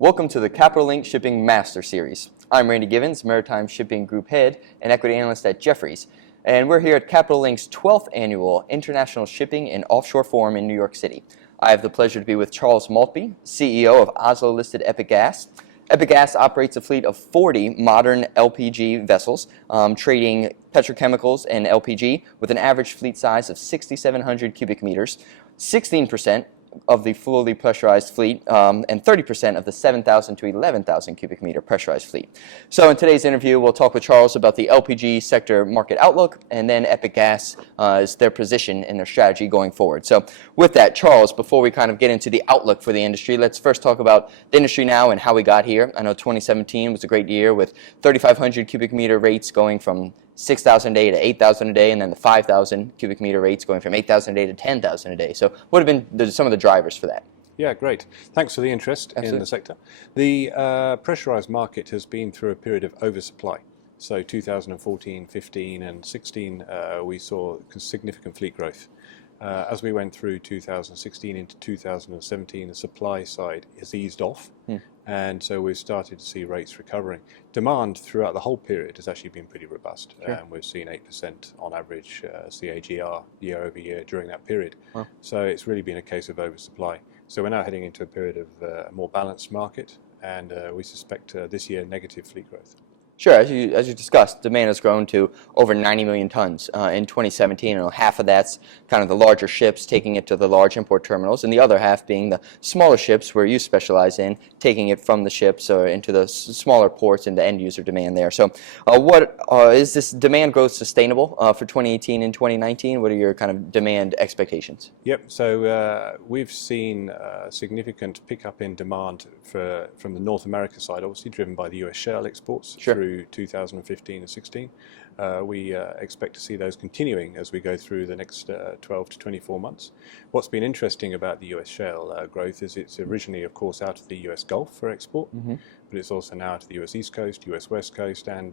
Welcome to the Capital Link Shipping Master Series. I'm Randy Giveans, Maritime Shipping Group Head and Equity Analyst at Jefferies. And we're here at Capital Link's 12th Annual International Shipping and Offshore Forum in New York City. I have the pleasure to be with Charles Maltby, CEO of Oslo-listed Epic Gas. Epic Gas operates a fleet of 40 modern LPG vessels, trading petrochemicals and LPG with an average fleet size of 6,700 cubic meters. 16% of the fully pressurized fleet and 30% of the 7,000 to 11,000 cubic meter pressurized fleet. So in today's interview, we'll talk with Charles about the LPG sector market outlook and then Epic Gas is their position and their strategy going forward. So with that, Charles, before we kind of get into the outlook for the industry, let's first talk about the industry now and how we got here. I know 2017 was a great year with 3,500 cubic meter rates going from 6,000 a day to 8,000 a day, and then the 5,000 cubic meter rates going from 8,000 a day to 10,000 a day. So what have been some of the drivers for that? Yeah, great. Thanks for the interest in the sector. The pressurized market has been through a period of oversupply. So 2014, 15 and 16 we saw significant fleet growth. As we went through 2016 into 2017, the supply side has eased off. And so we've started to see rates recovering. Demand throughout the whole period has actually been pretty robust. Sure. And we've seen 8% on average CAGR year over year during that period. Wow. So it's really been a case of oversupply. So we're now heading into a period of a more balanced market, and we suspect this year negative fleet growth. Sure, as you discussed, demand has grown to over 90 million tons in 2017, and half of that's kind of the larger ships taking it to the large import terminals, and the other half being the smaller ships where you specialize in, taking it from the ships or into the smaller ports and the end user demand there. So is this demand growth sustainable for 2018 and 2019? What are your kind of demand expectations? Yep, so we've seen a significant pickup in demand from the North America side, obviously driven by the US shale exports. Sure. Through 2015 and 16. We expect to see those continuing as we go through the next 12 to 24 months. What's been interesting about the US shale growth is it's originally, of course, out of the US Gulf for export, but it's also now out of the US East Coast, US West Coast, and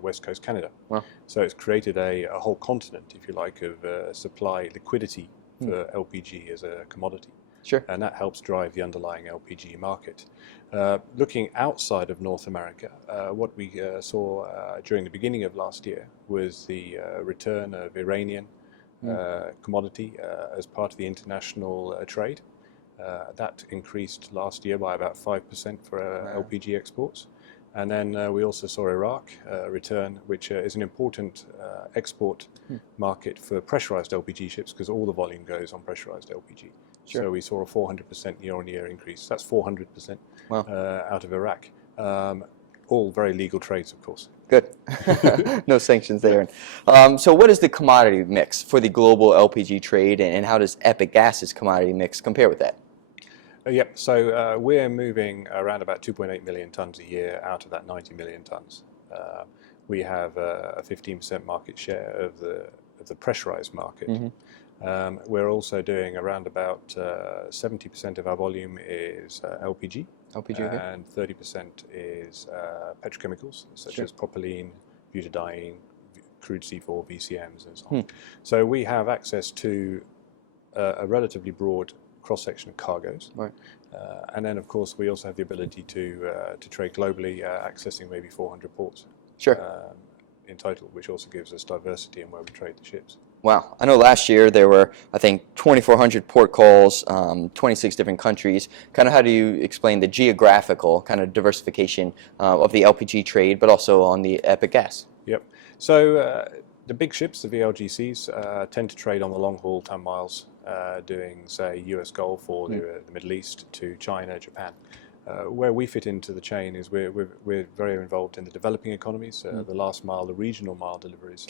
West Coast Canada. Wow. So it's created a whole continent, if you like, of supply liquidity for LPG as a commodity. Sure. And that helps drive the underlying LPG market. Looking outside of North America, what we saw during the beginning of last year was the return of Iranian commodity as part of the international trade. That increased last year by about 5% for LPG exports. And then we also saw Iraq return, which is an important export market for pressurized LPG ships because all the volume goes on pressurized LPG. Sure. So we saw a 400% year-on-year increase. That's 400% out of Iraq. All very legal trades, of course. Good. No sanctions there. So what is the commodity mix for the global LPG trade, and how does Epic Gas's commodity mix compare with that? Yep, so we're moving around about 2.8 million tons a year out of that 90 million tons. We have a 15% market share of the pressurized market. We're also doing around about 70% of our volume is LPG, and 30% is petrochemicals such as propylene, butadiene, crude C4, VCMs, and so on. So we have access to a relatively broad cross-section of cargoes. Right. And then, of course, we also have the ability to trade globally, accessing maybe 400 ports. Sure. In total, which also gives us diversity in where we trade the ships. Wow. I know last year there were, I think, 2,400 port calls, 26 different countries. Kind of how do you explain the geographical kind of diversification of the LPG trade, but also on the Epic Gas? Yep. So the big ships, the VLGCs, tend to trade on the long-haul ton miles, doing, say, US Gulf or the Middle East to China, Japan. Where we fit into the chain is we're very involved in the developing economies, the last mile, the regional mile deliveries,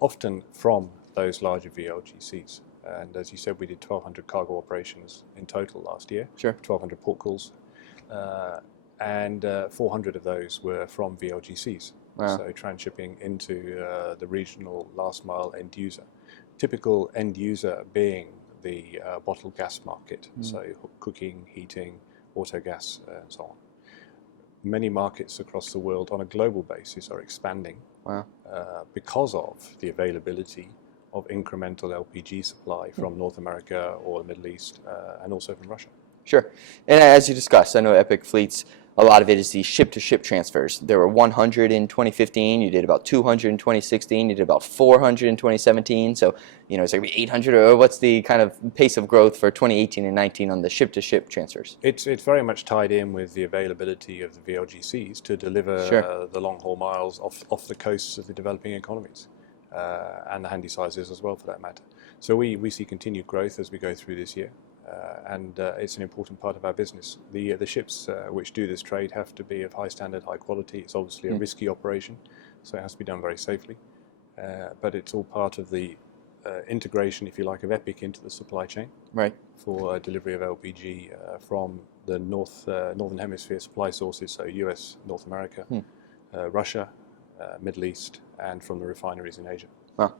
often from those larger VLGCs. And as you said, we did 1,200 cargo operations in total last year, 1,200 port calls, and 400 of those were from VLGCs. Wow. So transshipping into the regional last mile end user. Typical end user being the bottled gas market, so cooking, heating, auto gas, and so on. Many markets across the world on a global basis are expanding because of the availability of incremental LPG supply from North America or the Middle East and also from Russia. Sure. And as you discussed, I know Epic fleets, a lot of it is the ship-to-ship transfers. There were 100 in 2015, you did about 200 in 2016, you did about 400 in 2017, so it's like 800, or what's the kind of pace of growth for 2018 and 19 on the ship-to-ship transfers? It's very much tied in with the availability of the VLGCs to deliver Sure. the long-haul miles off the coasts of the developing economies, and the handy sizes as well, for that matter. So we see continued growth as we go through this year. And it's an important part of our business. The ships which do this trade have to be of high standard, high quality. It's obviously a risky operation, so it has to be done very safely. But it's all part of the integration, if you like, of Epic into the supply chain, Right. for delivery of LPG from the northern hemisphere supply sources, so US, North America, Russia, Middle East, and from the refineries in Asia. Wow.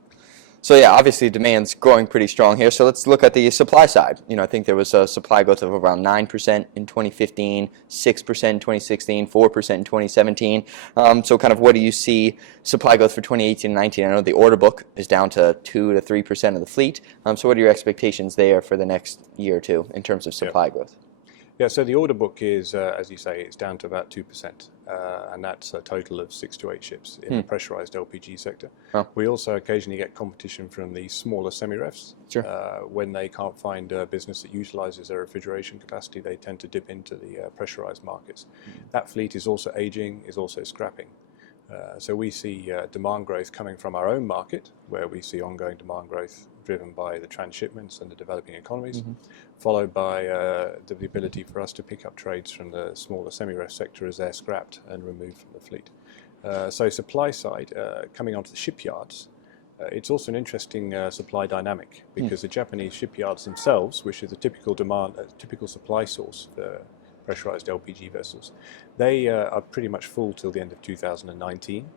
So yeah, obviously demand's growing pretty strong here. So let's look at the supply side. I think there was a supply growth of around 9% in 2015, 6% in 2016, 4% in 2017. So kind of what do you see supply growth for 2018 and 19? I know the order book is down to 2 to 3% of the fleet. So what are your expectations there for the next year or two in terms of supply growth? Yeah, so the order book is, as you say, it's down to about 2%, and that's a total of 6 to 8 ships in the pressurized LPG sector. Oh. We also occasionally get competition from the smaller semi-refs. Sure. When they can't find a business that utilizes their refrigeration capacity, they tend to dip into the pressurized markets. That fleet is also aging, is also scrapping. So we see demand growth coming from our own market, where we see ongoing demand growth driven by the transshipments and the developing economies, followed by the ability for us to pick up trades from the smaller semi-ref sector as they're scrapped and removed from the fleet. So supply side, coming onto the shipyards, it's also an interesting supply dynamic, because the Japanese shipyards themselves, which is a typical typical supply source for pressurized LPG vessels, they are pretty much full till the end of 2019.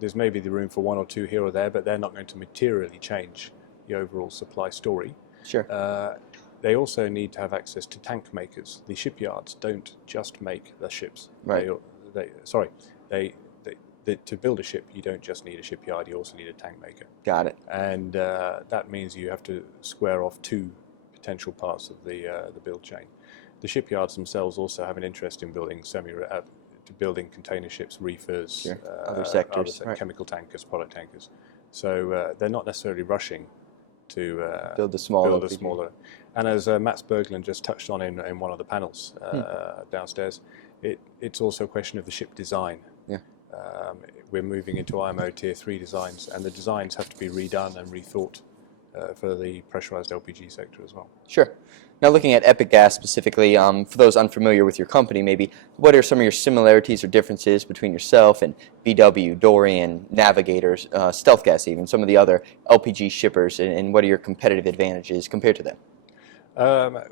There's maybe the room for 1 or 2 here or there, but they're not going to materially change the overall supply story. Sure. They also need to have access to tank makers. The shipyards don't just make the ships. Right. To build a ship, you don't just need a shipyard, you also need a tank maker. Got it. And that means you have to square off 2 potential parts of the build chain. The shipyards themselves also have an interest in building building container ships, reefers, Sure. Other sectors, right. chemical tankers, product tankers. So they're not necessarily rushing to Build the smaller. build a smaller. And as Mats Berglund just touched on in one of the panels downstairs, it's also a question of the ship design. Yeah. We're moving into IMO Tier 3 designs, and the designs have to be redone and rethought for the pressurized LPG sector as well. Sure. Now looking at Epic Gas specifically, for those unfamiliar with your company maybe, what are some of your similarities or differences between yourself and BW, Dorian, Navigators, Stealth Gas even, some of the other LPG shippers, and what are your competitive advantages compared to them?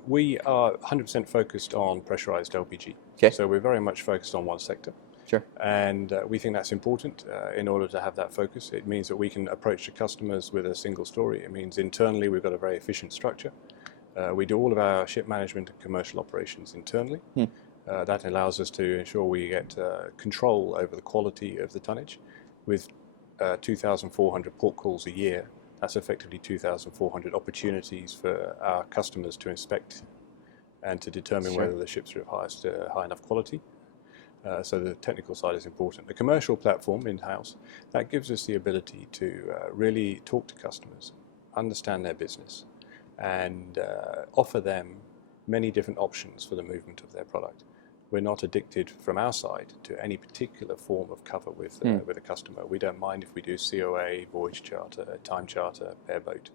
We are 100% focused on pressurized LPG. Okay. So we're very much focused on one sector. Sure. And we think that's important in order to have that focus. It means that we can approach the customers with a single story. It means internally we've got a very efficient structure. We do all of our ship management and commercial operations internally. That allows us to ensure we get control over the quality of the tonnage. With 2,400 port calls a year, that's effectively 2,400 opportunities for our customers to inspect and to determine Sure. whether the ships are of high enough quality. So the technical side is important. The commercial platform in-house, that gives us the ability to really talk to customers, understand their business, and offer them many different options for the movement of their product. We're not addicted from our side to any particular form of cover with a customer. We don't mind if we do COA, voyage charter, time charter, bareboat.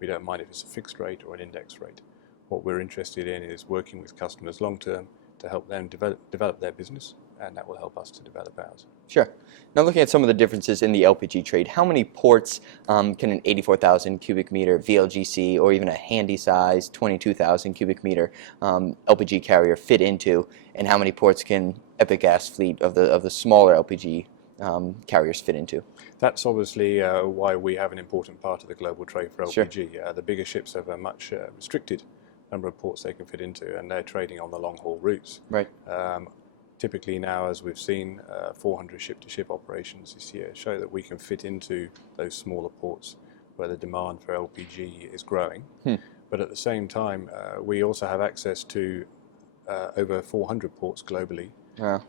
We don't mind if it's a fixed rate or an index rate. What we're interested in is working with customers long term to help them develop their business, and that will help us to develop ours. Sure. Now looking at some of the differences in the LPG trade, how many ports can an 84,000 cubic meter VLGC or even a handy size 22,000 cubic meter LPG carrier fit into, and how many ports can Epic Gas fleet of the smaller LPG carriers fit into? That's obviously why we have an important part of the global trade for LPG. Sure. The bigger ships have a much restricted number of ports they can fit into, and they're trading on the long haul routes. Right. Typically now, as we've seen, 400 ship-to-ship operations this year show that we can fit into those smaller ports where the demand for LPG is growing. But at the same time, we also have access to over 400 ports globally, Wow.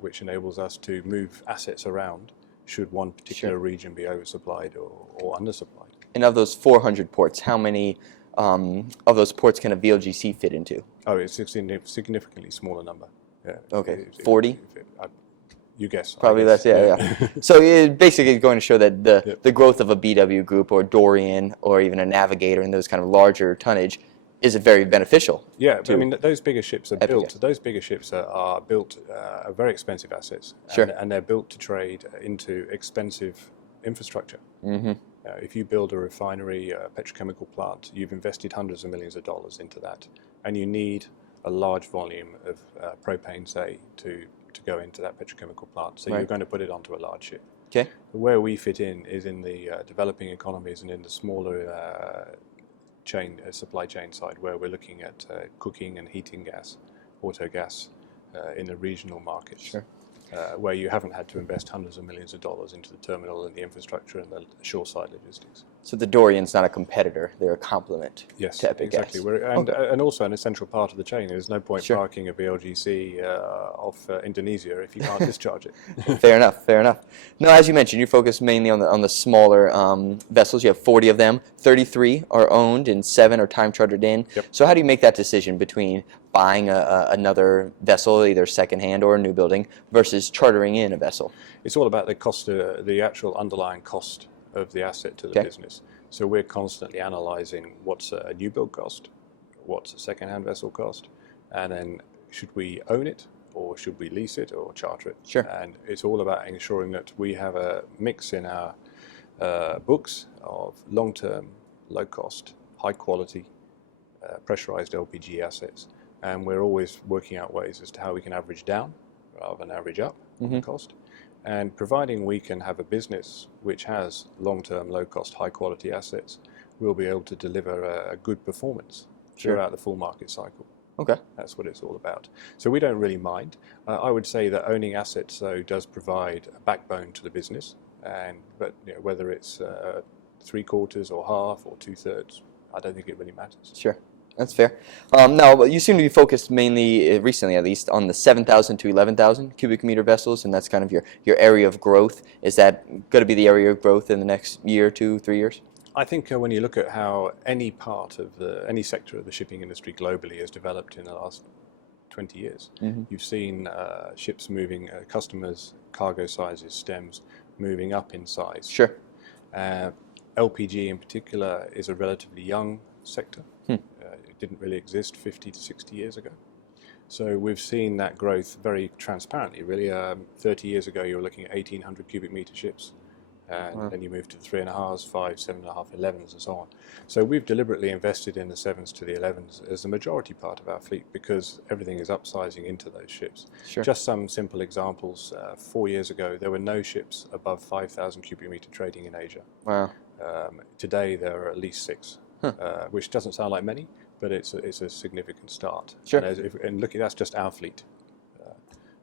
which enables us to move assets around should one particular region be oversupplied or undersupplied. And of those 400 ports, how many of those ports can a VLGC fit into? Oh, it's a significantly smaller number. Yeah. Okay, 40? You guess. Probably I guess. less, yeah. So it basically is going to show that the growth of a BW Group or Dorian or even a Navigator and those kind of larger tonnage is very beneficial. Yeah, I mean, those bigger ships are built. LPG. Those bigger ships are built, are very expensive assets, Sure. and they're built to trade into expensive infrastructure. Mm-hmm. If you build a refinery, a petrochemical plant, you've invested hundreds of millions of dollars into that, and you need a large volume of propane, say, to go into that petrochemical plant. So Right. you're going to put it onto a large ship. Okay. Where we fit in is in the developing economies and in the smaller supply chain side, where we're looking at cooking and heating gas, auto gas, in the regional markets. Sure. Where you haven't had to invest hundreds of millions of dollars into the terminal and the infrastructure and the shoreside logistics. So the Dorian's not a competitor; they're a complement to Epic exactly. Gas. And also an essential part of the chain. There's no point Sure. parking a VLGC off Indonesia if you can't discharge it. Fair enough. Fair enough. No, as you mentioned, you focus mainly on the smaller vessels. You have 40 of them. 33 are owned, and 7 are time chartered in. Yep. So how do you make that decision between buying another vessel, either secondhand or a new building, versus chartering in a vessel? It's all about the cost, the actual underlying cost of the asset to the business. So we're constantly analysing what's a new build cost, what's a second-hand vessel cost, and then should we own it or should we lease it or charter it? Sure. And it's all about ensuring that we have a mix in our books of long-term, low-cost, high-quality, pressurised LPG assets, and we're always working out ways as to how we can average down rather than average up on cost. And providing we can have a business which has long-term, low-cost, high-quality assets, we'll be able to deliver a good performance throughout the full market cycle. Okay. That's what it's all about. So we don't really mind. I would say that owning assets, though, does provide a backbone to the business. But whether it's 3/4 or half or 2/3, I don't think it really matters. Sure. That's fair. Now, you seem to be focused mainly, recently at least, on the 7,000 to 11,000 cubic meter vessels, and that's kind of your area of growth. Is that going to be the area of growth in the next year, 2, 3 years? I think when you look at how any part of any sector of the shipping industry globally has developed in the last 20 years, you've seen ships moving, customers, cargo sizes, stems, moving up in size. Sure. LPG in particular is a relatively young sector. It didn't really exist 50 to 60 years ago. So we've seen that growth very transparently, really. 30 years ago, you were looking at 1,800 cubic meter ships, and then you moved to the 3.5s, 5, 7.5, 11s, and so on. So we've deliberately invested in the 7s to the 11s as the majority part of our fleet because everything is upsizing into those ships. Sure. Just some simple examples. 4 years ago, there were no ships above 5,000 cubic meter trading in Asia. Wow. Today, there are at least 6, which doesn't sound like many, but it's a significant start. Sure. And look, that's just our fleet.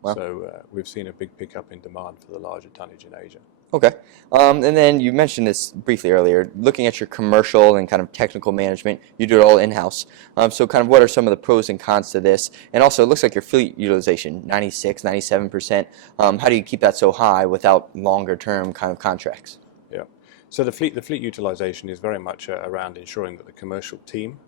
Wow. So we've seen a big pickup in demand for the larger tonnage in Asia. Okay. And then you mentioned this briefly earlier, looking at your commercial and kind of technical management, you do it all in-house. So kind of what are some of the pros and cons to this? And also it looks like your fleet utilization, 96, 97%. How do you keep that so high without longer term kind of contracts? Yeah. So the fleet utilization is very much around ensuring that the commercial team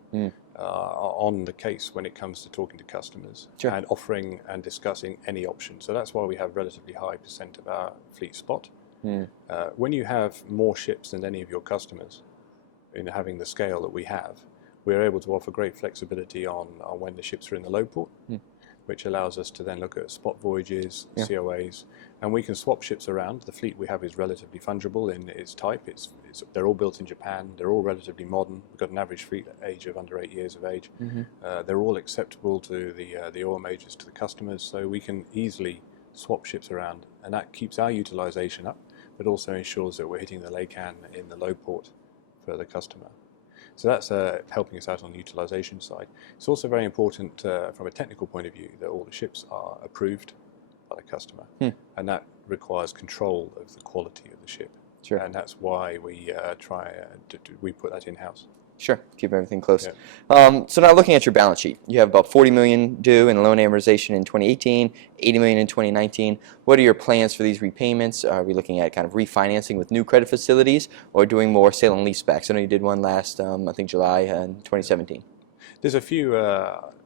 are on the case when it comes to talking to customers and offering and discussing any option. So that's why we have relatively high % of our fleet spot. When you have more ships than any of your customers, in having the scale that we have, we're able to offer great flexibility on when the ships are in the load port, which allows us to then look at spot voyages, COAs, and we can swap ships around. The fleet we have is relatively fungible in its type. They're all built in Japan. They're all relatively modern. We've got an average fleet age of under 8 years of age. They're all acceptable to the oil majors, to the customers, so we can easily swap ships around, and that keeps our utilization up, but also ensures that we're hitting the laycan in the load port for the customer. So that's helping us out on the utilization side. It's also very important from a technical point of view that all the ships are approved by the customer, and that requires control of the quality of the ship. Sure. And that's why we we put that in-house. Sure, keep everything close. Yeah. So now looking at your balance sheet, you have about $40 million due in loan amortization in 2018, $80 million in 2019. What are your plans for these repayments? Are we looking at kind of refinancing with new credit facilities or doing more sale and leasebacks? I know you did one last, I think July in 2017. There's a few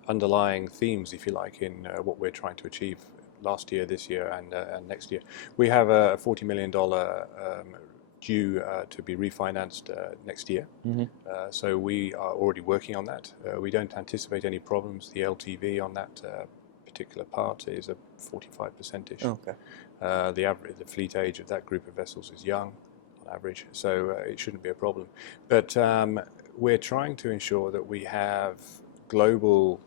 underlying themes, if you like, in what we're trying to achieve last year, this year, and next year. We have a $40 million due to be refinanced next year. So we are already working on that. We don't anticipate any problems. The LTV on that particular part is a 45%-ish. Okay. The fleet age of that group of vessels is young on average, so it shouldn't be a problem. But we're trying to ensure that we have global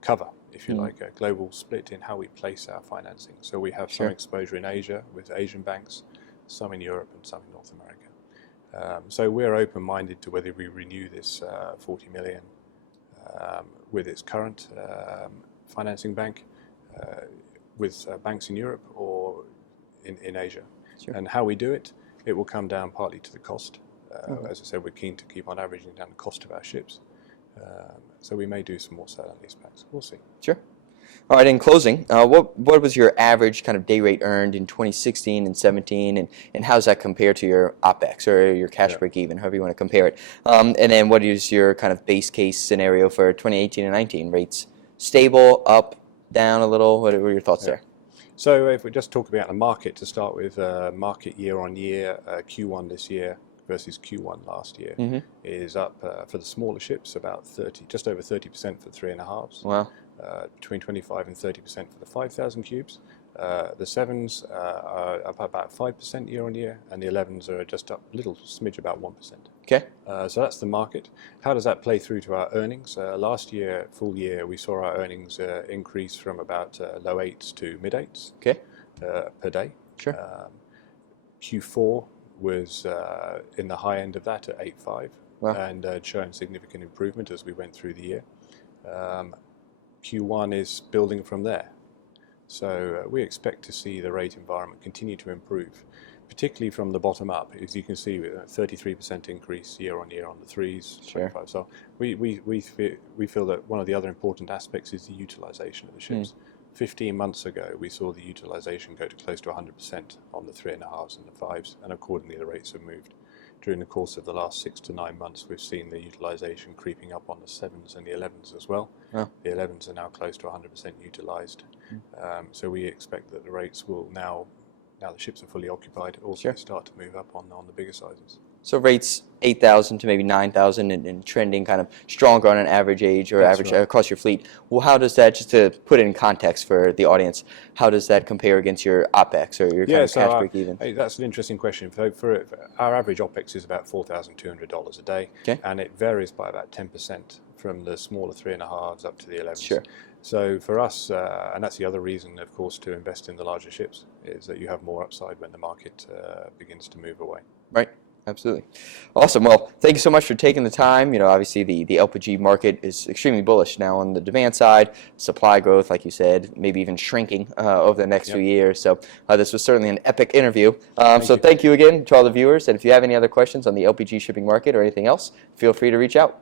cover, if you like, a global split in how we place our financing. So we have some exposure in Asia with Asian banks, some in Europe and some in North America. So we're open-minded to whether we renew this 40 million with its current financing bank, with banks in Europe or in Asia. And how we do it, it will come down partly to the cost. As I said, we're keen to keep on averaging down the cost of our ships. So we may do some more sale and leasebacks. We'll see. Sure. All right, in closing, what was your average kind of day rate earned in 2016 and 17, and how does that compare to your OPEX or your cash break even, however you want to compare it? And then what is your kind of base case scenario for 2018 and 19? Rates stable, up, down a little? What are your thoughts there? So if we just talk about the market to start with, market year on year, Q1 this year versus Q1 last year is up for the smaller ships about just over 30% for 3.5s. Wow. Between 25 and 30% for the 5,000 cubes. The 7s are up about 5% year on year, and the 11s are just up a little smidge, about 1%. Okay. So that's the market. How does that play through to our earnings? Last year, full year, we saw our earnings increase from about low 8s to mid 8s per day. Sure. Q4 was in the high end of that at 8.5, and showing significant improvement as we went through the year. Q1 is building from there. So we expect to see the rate environment continue to improve, particularly from the bottom up. As you can see, with a 33% increase year on year on the 3s. Sure. So we feel that one of the other important aspects is the utilization of the ships. 15 months ago, we saw the utilization go to close to 100% on the 3.5s and the 5s, and accordingly the rates have moved. During the course of the last 6 to 9 months, we've seen the utilization creeping up on the 7s and the 11s as well. The 11s are now close to 100% utilized. So we expect that the rates will now the ships are fully occupied, also start to move up on the bigger sizes. So rates 8,000 to maybe 9,000 and trending kind of stronger on an average age or average across your fleet. Well, how does that, just to put it in context for the audience, how does that compare against your OPEX or your kind of cash break even? That's an interesting question. For our average OPEX is about $4,200 a day, and it varies by about 10% from the smaller 3.5s up to the 11s. Sure. So for us, and that's the other reason, of course, to invest in the larger ships, is that you have more upside when the market begins to move away. Right. Absolutely. Awesome. Well, thank you so much for taking the time. You know, obviously the LPG market is extremely bullish now on the demand side, supply growth, like you said, maybe even shrinking over the next few years. So this was certainly an epic interview. Thank you again to all the viewers. And if you have any other questions on the LPG shipping market or anything else, feel free to reach out.